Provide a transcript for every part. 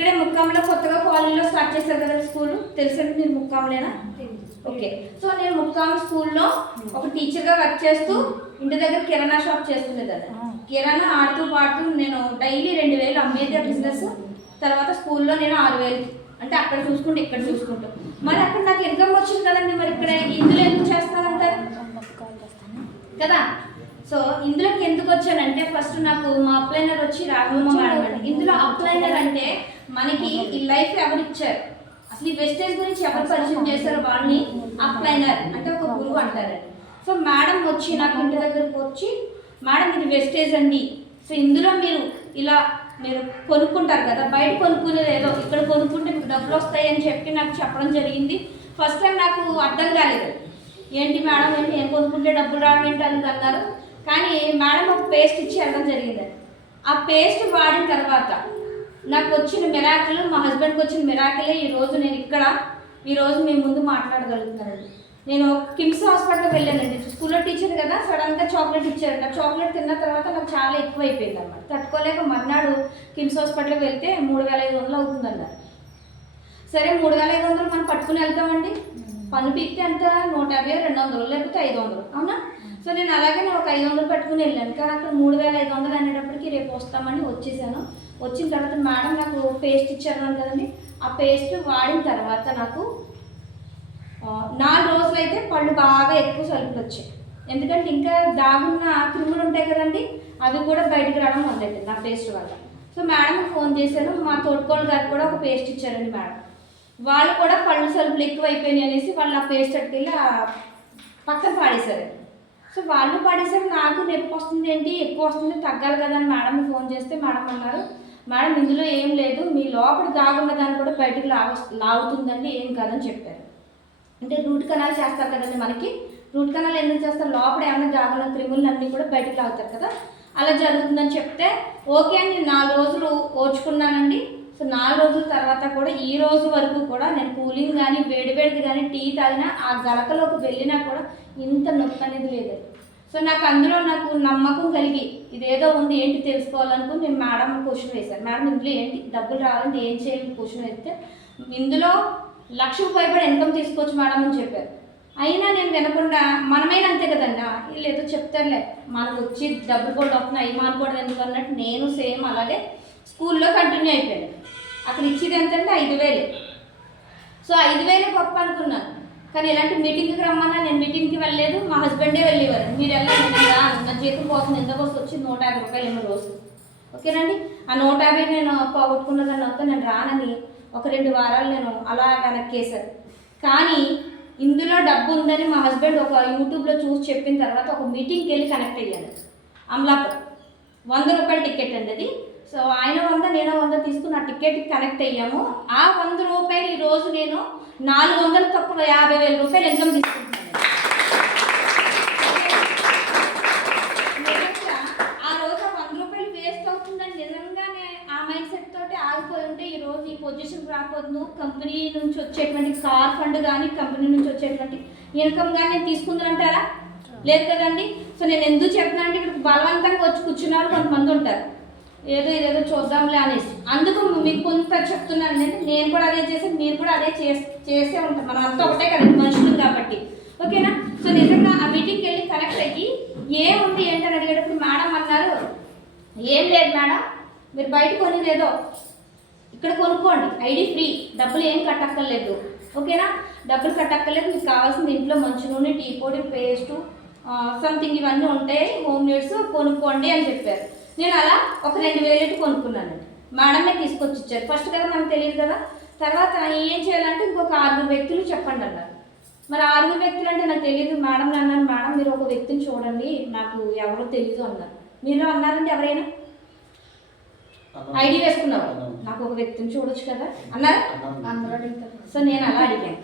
ఇక్కడే ముక్కాంలో కొత్తగా కాలనీలో స్టార్ట్ చేశారు కదా స్కూల్, తెలుసండి మీరు ముక్కాంలేనా? ఓకే. సో నేను ముక్కాం స్కూల్లో ఒక టీచర్గా వర్క్ చేస్తూ ఇంటి దగ్గర కిరాణా షాప్ చేస్తుండేదాన్ని. కిరాణా ఆడుతూ పాడుతూ నేను డైలీ 2000 అమ్మేది బిజినెస్. తర్వాత స్కూల్లో నేను 6000, అంటే అక్కడ చూసుకుంటూ ఇక్కడ చూసుకుంటూ. మరి అక్కడ నాకు ఇన్కమ్ వచ్చింది కదండి, మరి ఇక్కడ ఇందులో ఎందుకు చేస్తానంటారు కదా? సో ఇందులోకి ఎందుకు వచ్చానంటే ఫస్ట్ నాకు మా అప్లైనర్ వచ్చి రాఘవమ్మ మేడం అండి. ఇందులో అప్లైనర్ అంటే మనకి ఈ లైఫ్ ఎవరు ఇచ్చారు, అసలు ఈ వెస్టేజ్ గురించి ఎవరు పరిచయం చేశారో వాళ్ళని అప్లైనర్ అంటే ఒక గురువు అంటారండి. సో మేడం వచ్చి నాకు ఇంటి దగ్గరకు వచ్చి, మేడం ఇది వెస్టేజ్ అండి, సో ఇందులో మీరు ఇలా మీరు కొనుక్కుంటారు కదా, బయట కొనుక్కునేది ఏదో ఇక్కడ కొనుక్కుంటే మీకు డబ్బులు వస్తాయి అని చెప్పి నాకు చెప్పడం జరిగింది. ఫస్ట్ టైం నాకు అర్థం కాలేదు, ఏంటి మేడం ఏంటి ఏం కొనుక్కుంటే డబ్బులు రావడం ఏంటి అని అన్నారు. కానీ మేడం ఒక పేస్ట్ ఇచ్చి వెళ్ళడం జరిగిందండి. ఆ పేస్ట్ వాడిన తర్వాత నాకు వచ్చిన మిరాకిల్, మా హస్బెండ్కి వచ్చిన మిరాకిలే ఈరోజు నేను ఇక్కడ ఈరోజు మీ ముందు మాట్లాడగలుగుతున్నానండి. నేను కిమ్స్ హాస్పిటల్కి వెళ్ళానండి, స్కూల్లో టీచర్ కదా, సడన్గా చాక్లెట్ ఇచ్చారండి. ఆ చాక్లెట్ తిన్న తర్వాత నాకు చాలా ఎక్కువ అయిపోయింది అన్నమాట. తట్టుకోలేక మర్నాడు కిమ్స్ హాస్పిటల్కి వెళ్తే 3500 అవుతుందన్నారు. సరే 3500 మనం పట్టుకుని వెళ్తామండి, పన్ను పీక్తే అంత 150, 200 లేకపోతే 500, అవునా? సో నేను అలాగే ఒక 500 పెట్టుకుని వెళ్ళాను. కానీ అక్కడ 3500 అనేటప్పటికి రేపు వస్తామని వచ్చేసాను. వచ్చిన తర్వాత మేడం నాకు పేస్ట్ ఇచ్చారు కదండి, ఆ పేస్ట్ వాడిన తర్వాత నాకు 4 రోజులు అయితే పళ్ళు బాగా ఎక్కువ సలుపులు వచ్చాయి. ఎందుకంటే ఇంకా దాగున్న క్రిములు ఉంటాయి కదండి, అవి కూడా బయటకు రావడం మొదలైంది నా పేస్ట్ వల్ల. సో మేడంకి ఫోన్ చేశాను, మా తోడుకోళ్ళ గారు కూడా ఒక పేస్ట్ ఇచ్చారండి మేడం. వాళ్ళు కూడా పళ్ళు సలుపులు ఎక్కువ అయిపోయినాయి అనేసి వాళ్ళు ఆ పేస్ట్ అట్టుకెళ్ళి పక్కన పాడేశారు. సో వాళ్ళు పాడేశారు, నాకు నొప్పి వస్తుంది ఏంటి ఎక్కువ వస్తుంది తగ్గాలి కదా అని మేడంకి ఫోన్ చేస్తే మేడం అన్నారు, మేడం ఇందులో ఏం లేదు, మీ లోపల దాగున్న దాన్ని కూడా బయటకు లాగుతుందండి, ఏం కాదని చెప్పారు. అంటే రూట్ కెనాల్ చేస్తారు కదండి, మనకి రూట్ కెనాల్ ఎందుకు చేస్తారు, లోపల ఏమైనా దాగున్న క్రిములన్నీ కూడా బయటకు లాగుతారు కదా, అలా జరుగుతుందని చెప్తే ఓకే అని 4 రోజులు ఓర్చుకున్నానండి. సో 4 రోజుల తర్వాత కూడా ఈ రోజు వరకు కూడా నేను కూలింగ్ కానీ వేడివేడిది కానీ టీ తాగినా ఆ గలకలోకి వెళ్ళినా కూడా ఇంత నొప్పి అనేది లేదు. సో నాకు అందులో నాకు నమ్మకం కలిగి ఇదేదో ఉంది ఏంటి తెలుసుకోవాలనుకుని నేను మేడం క్వశ్చన్ వేశాను, మేడం ఇందులో ఏంటి డబ్బులు రావాలంటే ఏం చేయాలని క్వశ్చన్ వేస్తే ఇందులో 1,00,000 పైబడి ఇన్కమ్ తీసుకోవచ్చు మేడం అని చెప్పారు. అయినా నేను వినకుండా మనమైనా అంతే కదండి, వీళ్ళు ఏదో చెప్తారులే మనకు వచ్చి డబ్బులు కూడా వస్తున్నాయి అవి మానుకోవడం ఎందుకు అన్నట్టు నేను సేమ్ అలాగే స్కూల్లో కంటిన్యూ అయిపోయాను. అక్కడ ఇచ్చేది ఎంతంటే 5,000. సో 5,000 గొప్ప అనుకున్నాను. కానీ ఇలాంటి మీటింగ్కి రమ్మన్నా నేను మీటింగ్కి వెళ్ళలేదు, మా హస్బెండే వెళ్ళేవారు. మీరు వెళ్ళండి నా జీతం పోతుంది, ఎందుకు వచ్చి 150 రూపాయలు ఏమో రోజు, ఓకేనండి. ఆ 150 నేను పోగొట్టుకున్నదాన్ని అవుతా నేను రానని ఒక 2 వారాలు నేను అలా వెనక్కేశాను. కానీ ఇందులో డబ్బు ఉందని మా హస్బెండ్ ఒక యూట్యూబ్లో చూసి చెప్పిన తర్వాత ఒక మీటింగ్కి వెళ్ళి కనెక్ట్ అయ్యాను. అమలాపూర్ 100 రూపాయల టికెట్ అండి అది. సో ఆయన 100 నేను 100 తీసుకుని ఆ టికెట్కి కనెక్ట్ అయ్యాము. ఆ 100 రూపాయలు ఈరోజు నేను 400 తక్కువ 50,000 రూపాయలు ఇన్కమ్ తీసుకుంటున్నాను. ఆ రోజు 100 రూపాయలు వేస్ట్ అవుతుందని నిజంగానే ఆ మైండ్ సెట్ తోటి ఆగిపోయి ఉంటే ఈరోజు ఈ పొజిషన్ రాకూడదు. కంపెనీ నుంచి వచ్చేటువంటి కార్ ఫండ్ కానీ కంపెనీ నుంచి వచ్చేటువంటి ఇన్కమ్ కానీ నేను తీసుకుందానంటారా? లేదు కదండి. సో నేను ఎందుకు చెప్తున్నానంటే ఇక్కడ బలవంతంగా వచ్చి కూర్చున్న వాళ్ళు కొంతమంది ఉంటారు, ఏదో ఇదేదో చూద్దాంలే అనేసి. అందుకు మీకు కొంత చెప్తున్నాను, నేను కూడా అదే చేసి మీరు కూడా అదే చేసే ఉంటాం, మనం అంతా ఒకటే కదండి మనుషులు కాబట్టి, ఓకేనా. సో నిజంగా ఆ మీటింగ్కి వెళ్ళి కనెక్ట్ అయ్యి ఏముంది ఏంటని అడిగేటప్పుడు మేడం అన్నారు, ఏం లేదు మేడం మీరు బయట కొనేది ఏదో ఇక్కడ కొనుక్కోండి, ఐడి ఫ్రీ, డబ్బులు ఏం కట్టక్కర్లేదు, ఓకేనా. డబ్బులు కట్టక్కర్లేదు, మీకు కావాల్సింది ఇంట్లో మంచి నూనె, టీ పొడి, పేస్టు, సంథింగ్ ఇవన్నీ ఉంటాయి, హోమ్ నీడ్స్ కొనుక్కోండి అని చెప్పారు. నేను అలా ఒక 2,000 కొనుక్కున్నానండి. మేడమే తీసుకొచ్చి ఇచ్చారు. ఫస్ట్ కదా మనకు తెలియదు కదా. తర్వాత ఏం చేయాలంటే ఇంకొక 6 వ్యక్తులు చెప్పండి అన్నారు. మరి 6 వ్యక్తులు అంటే నాకు తెలియదు. మేడం అన్నాను, మేడం మీరు ఒక వ్యక్తిని చూడండి, నాకు ఎవరో తెలియదు అన్నారు. మీరు అన్నారండి ఎవరైనా ఐడి వేసుకున్నారు, నాకు ఒక వ్యక్తిని చూడొచ్చు కదా అన్నారు. సో నేను అలా అడిగాను,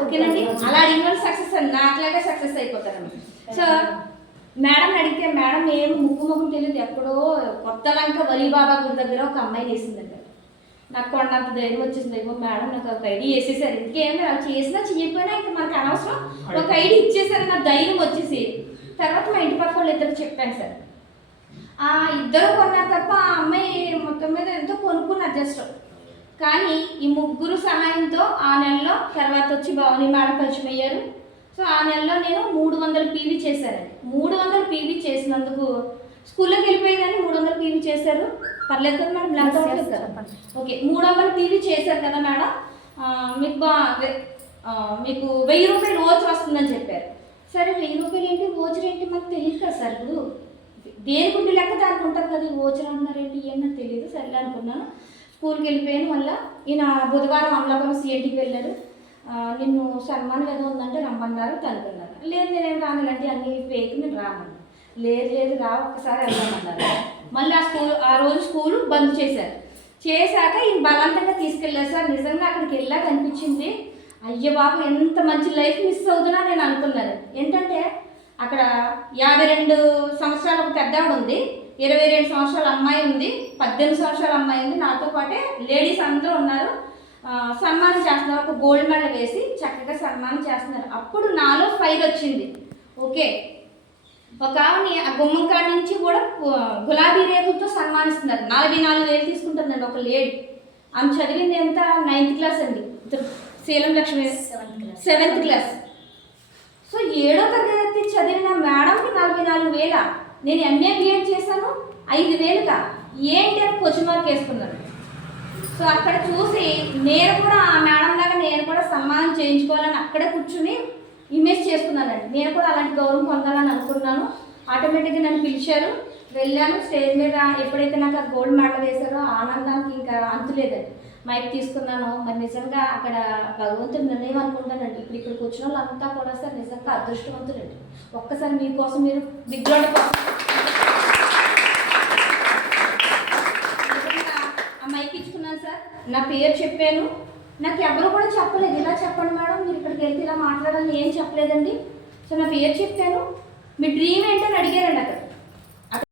ఓకేనండి. అలా అడిగిన వాళ్ళు సక్సెస్ అని నాకులాగే సక్సెస్ అయిపోతారండి. సో మేడం అడిగితే మేడం ఏమి ముక్కు తెలియదు, ఎక్కడో కొత్త లంక వలీబాబా గుడి దగ్గర ఒక అమ్మాయి వేసిందండి. నాకు కొండంత ధైర్యం వచ్చేసింది, ఏమో మేడం నాకు ఒక ఐడి వేసేసారు, ఇంకేమి వాళ్ళు చేసినా చేయకపోయినా ఇంకా మనకు అనవసరం, ఒక ఐడి ఇచ్చేసారు నా ధైర్యం వచ్చేసి. తర్వాత మా ఇంటి పక్క వాళ్ళు ఇద్దరు చెప్పాను సార్, ఆ ఇద్దరు కొన్నారు తప్ప ఆ అమ్మాయి మొత్తం మీద ఎంతో కొనుక్కున్నారు జస్ట్. కానీ ఈ ముగ్గురు సహాయంతో ఆ నెలలో తర్వాత వచ్చి భవానీ మేడం పరిచయం అయ్యారు. సో ఆ నెలలో నేను 300 పీవీ చేశానండి. 300 పీవీ చేసినందుకు స్కూల్లోకి వెళ్ళిపోయేదాన్ని. 300 పీవీ చేశారు, పర్లేదు కదా మేడం? బ్లాక్ అవ్వలేదు కదా? ఓకే, 300 పీవీ చేశారు కదా మేడం, మీకు మీకు 1000 రూపాయలు ఓచర్ వస్తుందని చెప్పారు. సరే 1000 రూపాయలు ఏంటి, ఓచర్ ఏంటి మనకు తెలియదు కదా సార్. ఇప్పుడు దేనికి ఉండి లెక్క దానికి ఉంటుంది కదా, ఈ ఓచర్ అన్నారేంటి ఏమన్నా తెలియదు. సరే అనుకున్నాను, స్కూల్కి వెళ్ళిపోయాను. మళ్ళీ ఈయన బుధవారం అమలాపురం సిఎన్టీకి వెళ్ళారు. నిన్ను సన్మానం ఏదో ఉందంటే రమ్మన్నారు, కనుక్కున్నారు. లేదు నేనేం రానులంటే అన్ని ఫేక్, నేను రాను. లేదు రా ఒక్కసారి వెళ్దామన్నారు. మళ్ళీ ఆ రోజు స్కూలు బంద్ చేశారు. చేశాక ఈ బలవంతంగా తీసుకెళ్ళారు సార్. నిజంగా అక్కడికి వెళ్ళాక అనిపించింది, అయ్య బాబు ఎంత మంచి లైఫ్ మిస్ అవుతున్నా నేను అనుకున్నాను. ఏంటంటే అక్కడ 52 సంవత్సరాల ఒక పెద్దవాడు ఉంది, 22 సంవత్సరాల అమ్మాయి ఉంది, 18 సంవత్సరాల అమ్మాయి ఉంది, నాతో పాటే లేడీస్ అందరూ ఉన్నారు. సన్మానం చేస్తున్నారు, ఒక గోల్డ్ మెడల్ వేసి చక్కగా సన్మానం చేస్తున్నారు. అప్పుడు నాలో ఫైర్ వచ్చింది. ఓకే, ఒక ఆవిని ఆ గుమ్మం కాడి నుంచి కూడా గులాబీ రేకులతో సన్మానిస్తున్నారు. 44,000 తీసుకుంటుందండి ఒక లేడీ. ఆమె చదివింది ఎంత, 9th క్లాస్ అండి. శీలం లక్ష్మి 7th క్లాస్. సో 7వ తరగతి చదివిన మేడంకి 44,000. నేను ఎంఏ బిఎడ్ చేశాను 5,000గా. ఏంటి అని క్వశ్చన్ మార్క్ వేసుకున్నాను. సో అక్కడ చూసి నేను కూడా ఆ మేడం లాగా నేను కూడా సన్మానం చేయించుకోవాలని అక్కడే కూర్చుని ఇమేజ్ చేసుకున్నానండి. నేను కూడా అలాంటి గౌరవం పొందాలని అనుకున్నాను. ఆటోమేటిక్గా నన్ను పిలిచారు, వెళ్ళాను. స్టేజ్ మీద ఎప్పుడైతే నాకు ఆ గోల్డ్ మెడల్ వేశారో ఆనందానికి ఇంకా అంతులేదండి. మైక్ తీసుకున్నాను. మరి నిజంగా అక్కడ భగవంతుడు నిర్ణయం అనుకుంటానండి. ఇక్కడికి వచ్చిన వాళ్ళంతా కూడా సార్ నిజంగా అదృష్టవంతులండి. ఒక్కసారి మీకోసం మీరు బిగ్రౌండ్ నిజంగా ఆ మైక్ ఇచ్చుకున్నాను సార్. నా పేరు చెప్పాను. నాకు ఎవరు కూడా చెప్పలేదు, ఇలా చెప్పండి మేడం మీరు ఇక్కడికి వెళ్తే ఇలా మాట్లాడాలని ఏం చెప్పలేదండి. సో నా పేరు చెప్పాను. మీ డ్రీమ్ ఏంటని అడిగారండి అక్కడ.